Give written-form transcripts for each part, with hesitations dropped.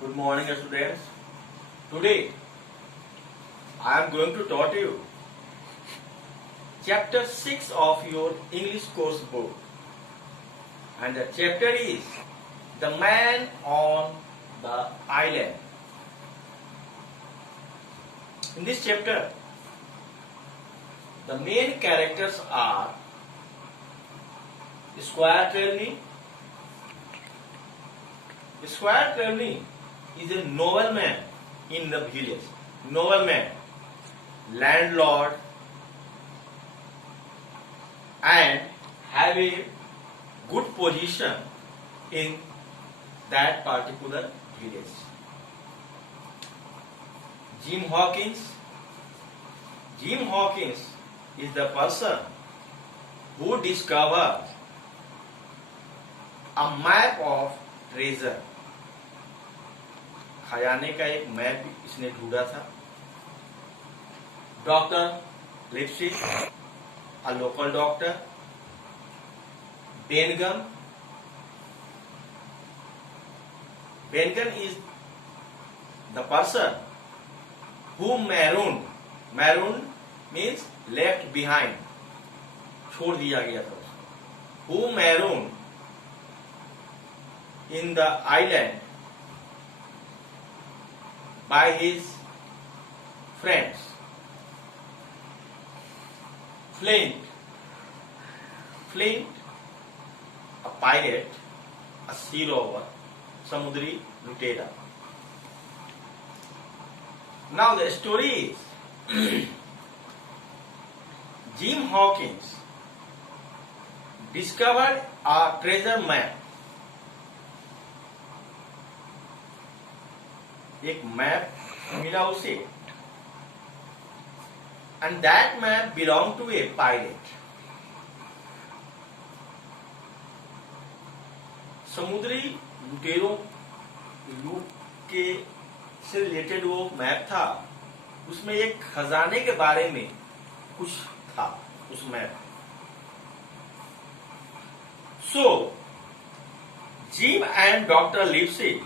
Good morning, students. Today, I am going to taught you chapter 6 of your English course book. And the chapter is The Man on the Island. In this chapter, the main characters are Squire Trelawney. Squire Trelawney is a nobleman in the village. Nobleman, landlord, and have a good position in that particular village. Jim Hawkins. Jim Hawkins is the person who discovered a map of treasure. खजाने का एक map इसने ढूंढा था. Doctor Lipsey, a local doctor. Bengun. Bengun is the person who marooned. Marooned means left behind. छोड़ दिया गया था उसको. Who marooned in the island by his friends. Flint, a pirate, a sea rover, samudri lutera. Now the story is Jim Hawkins discovered a treasure map. एक map मिला उसे, and that map belonged to a pirate. समुद्री लुटेरों लूट के से related वो map था. उसमें एक खजाने के बारे में कुछ था उस map. So Jim and Dr. Livesey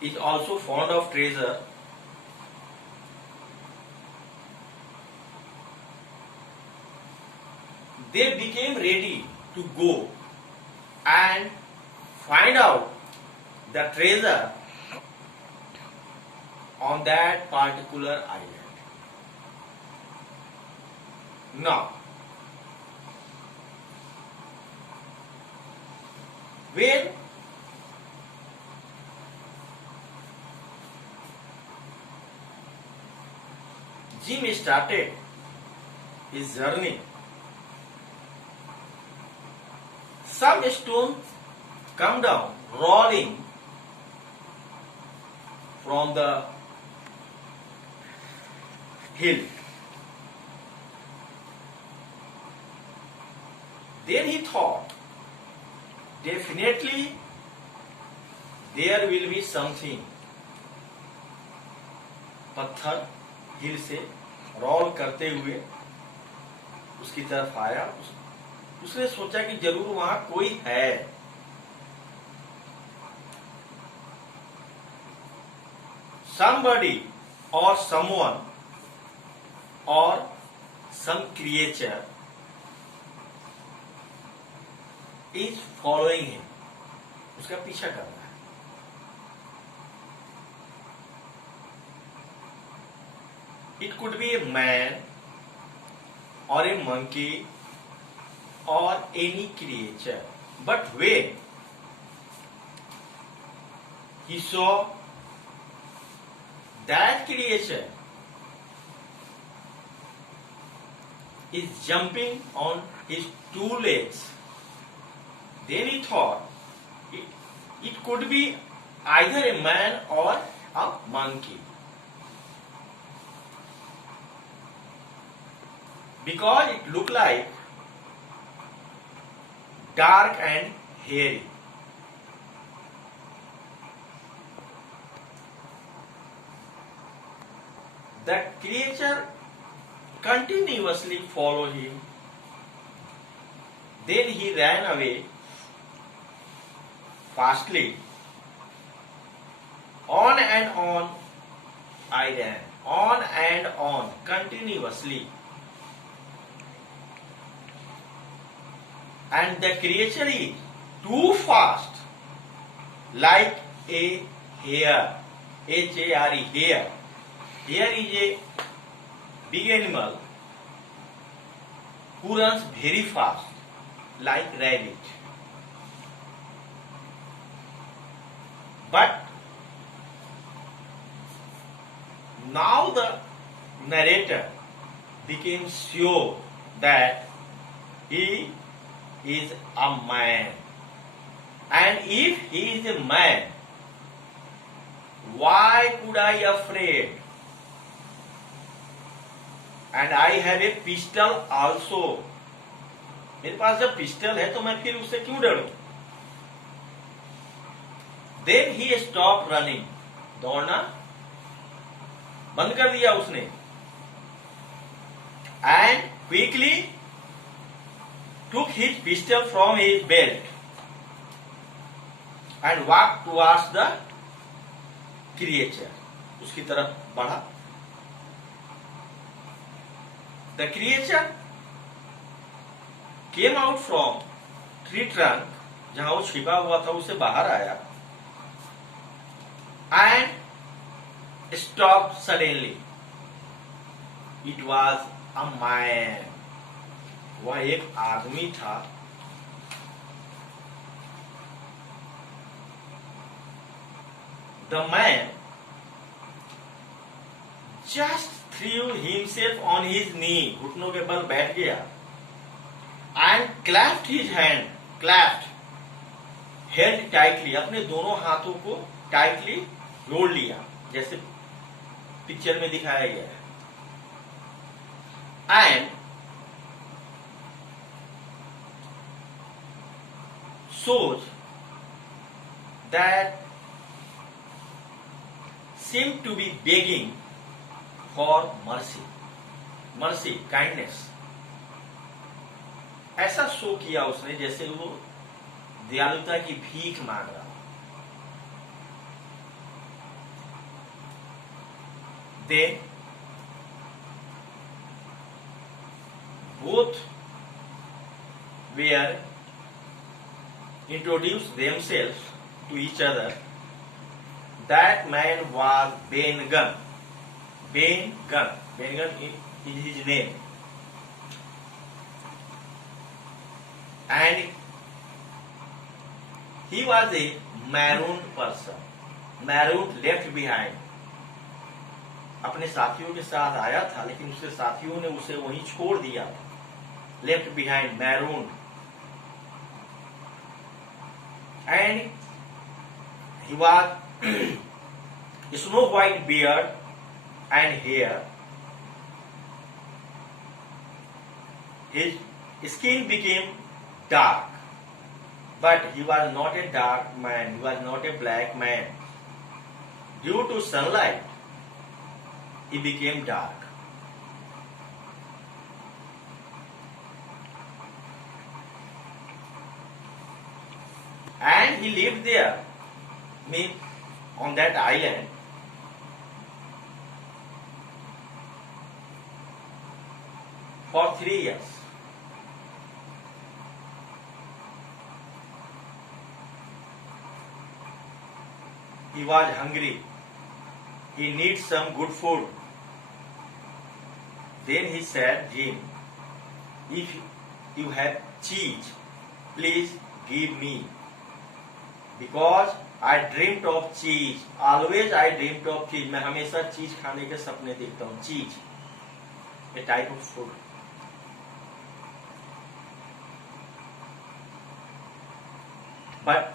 is also fond of treasure. They became ready to go and find out the treasure on that particular island. Now, when Jim started his journey, some stones come down rolling from the hill. Then he thought, definitely there will be something. पत्थर हिल से role करते हुए उसकी तरफ आया. उसने सोचा कि जरूर वहां कोई है. Somebody or someone or some creature is following him. उसका पीछा कर रहा है. It could be a man or a monkey or any creature. But when he saw that creature is jumping on his two legs, then he thought it could be either a man or a monkey. Because it looked like dark and hairy. The creature continuously followed him. Then he ran away fastly. On and on I ran, on and on, continuously. And the creature is too fast, like a hare, H-A-R-E, hare. Hare is a big animal who runs very fast, like rabbit. But now the narrator became sure that he is a man. And if he is a man, why could I afraid? And I have a pistol also. मेरे पास जब pistol है तो मैं फिर उससे क्यों डरूं? Then he stopped running. दौड़ना बंद कर दिया उसने. And quickly took his pistol from his belt and walked towards the creature. उसकी तरफ बढ़ा. The creature came out from tree trunk, जहां वो छिपा हुआ था उससे बाहर आया, and stopped suddenly. It was a man. वह एक आदमी था. The man just threw himself on his knee, घुटनों के बल बैठ गया, and clasped his hand, clasped, held tightly, अपने दोनों हाथों को टाइटली जोड़ लिया, जैसे पिक्चर में दिखाया गया है. And shows that seemed to be begging for mercy, mercy, kindness. ऐसा शो किया उसने जैसे वो दयालुता की भीख मांग रहा. Then both were introduced themselves to each other. That man was Ben Gunn. Ben Gunn. Ben Gunn is his name. And he was a marooned person. Marooned, left behind. अपने साथियों के साथ आया था लेकिन उसके साथियों ने उसे वहीं छोड़ दिया. Left behind, marooned. And he was snow white beard and hair. His skin became dark, but he was not a dark man, he was not a black man. Due to sunlight, he became dark. And he lived there, on that island, for 3 years. He was hungry. He needs some good food. Then he said, Jim, if you have cheese, please give me. Because I dreamt of cheese. Always I dreamt of cheese. मैं हमेशा चीज खाने के सपने देखता हूँ. चीज, a type of food. But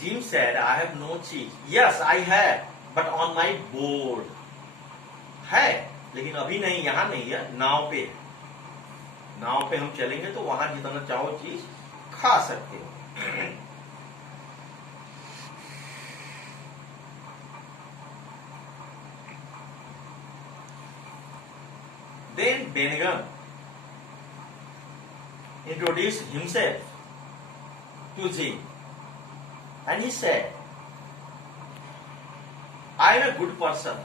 Jim said, I have no cheese. Yes, I have, but on my board. है, लेकिन अभी नहीं, यहाँ नहीं है, नाव पे. नाव पे हम चलेंगे तो वहां जितना चाहो चीज खा सकते हो. Then Ben Gunn introduced himself to Jim. and he said, I am a good person.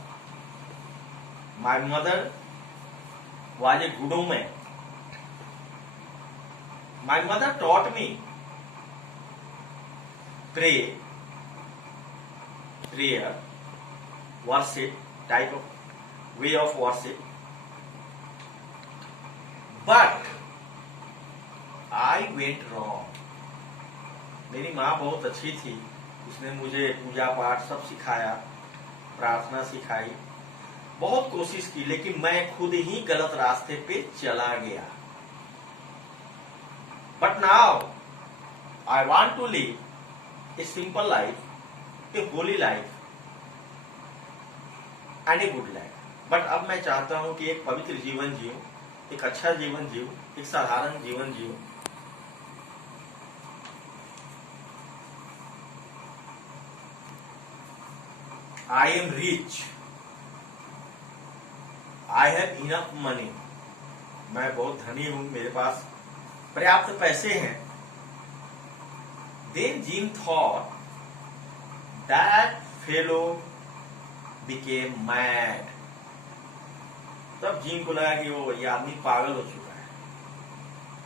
My mother was a good woman. My mother taught me prayer, worship, type of way of worship. But I went wrong. मेरी माँ बहुत अच्छी थी, उसने मुझे पूजा पाठ सब सिखाया, प्रार्थना सिखाई, बहुत कोशिश की, लेकिन मैं खुद ही गलत रास्ते पे चला गया. But now I want to live a simple life, a holy life and a good life. But अब मैं चाहता हूं कि एक पवित्र जीवन जीऊं, एक अच्छा जीवन जीऊं, एक साधारण जीवन जीऊं. I am rich. I have enough money. मैं बहुत धनी हूं, मेरे पास पर्याप्त पैसे हैं. Then Jim thought that fellow became mad. तब जिम को लगा कि वो ये आदमी पागल हो चुका है.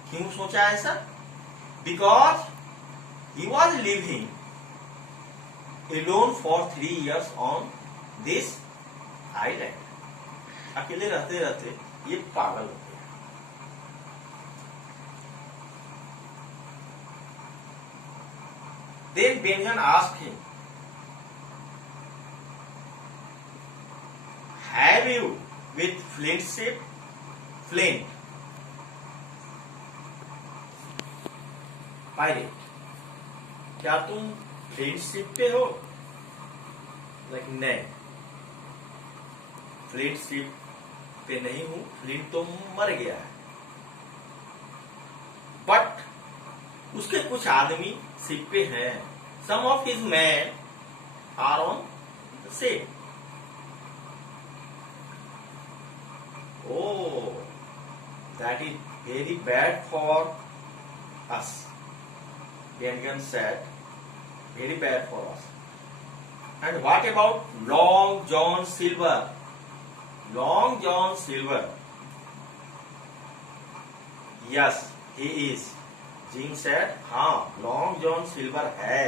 क्यों सोचा ऐसा? Because he was living alone for 3 years on this island. अकेले रहते रहते ये पागल हो गया. Then Benjamin asked him, have you with flint ship? Flint. Pirate. क्या तुम फ्लिंट शिप पे हो? नहीं, फ्लिंट शिप पे नहीं हूं, फ्लिंट तो मर गया है. बट उसके कुछ आदमी शिप पे हैं. Some of his man are on the ship. Oh, that is very bad for us. Benjamin said, very bad for us. And what about Long John Silver? Long John Silver. Yes, he is. Jim said, हाँ, Long John Silver है.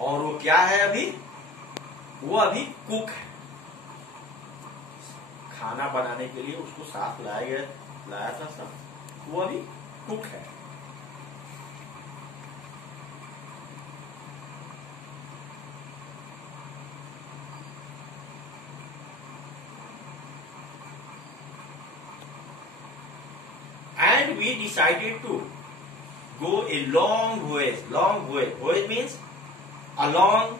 और वो क्या है अभी? वो अभी cook है. खाना बनाने के लिए उसको साथ लाया था सब. वो अभी कुक है. And we decided to go a long voyage. Voyage means a long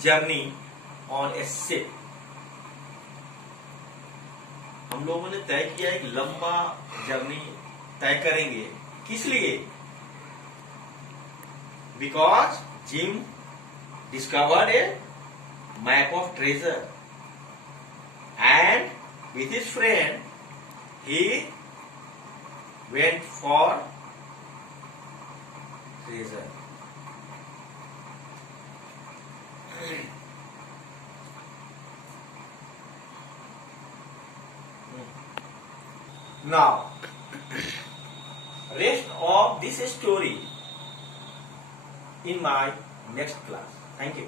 journey on a ship. हम लोगों ने तय किया एक लंबा जर्नी तय करेंगे. किस लिए? Because Jim discovered a map of treasure and with his friend he went for treasure. Now, rest of this story in my next class. Thank you.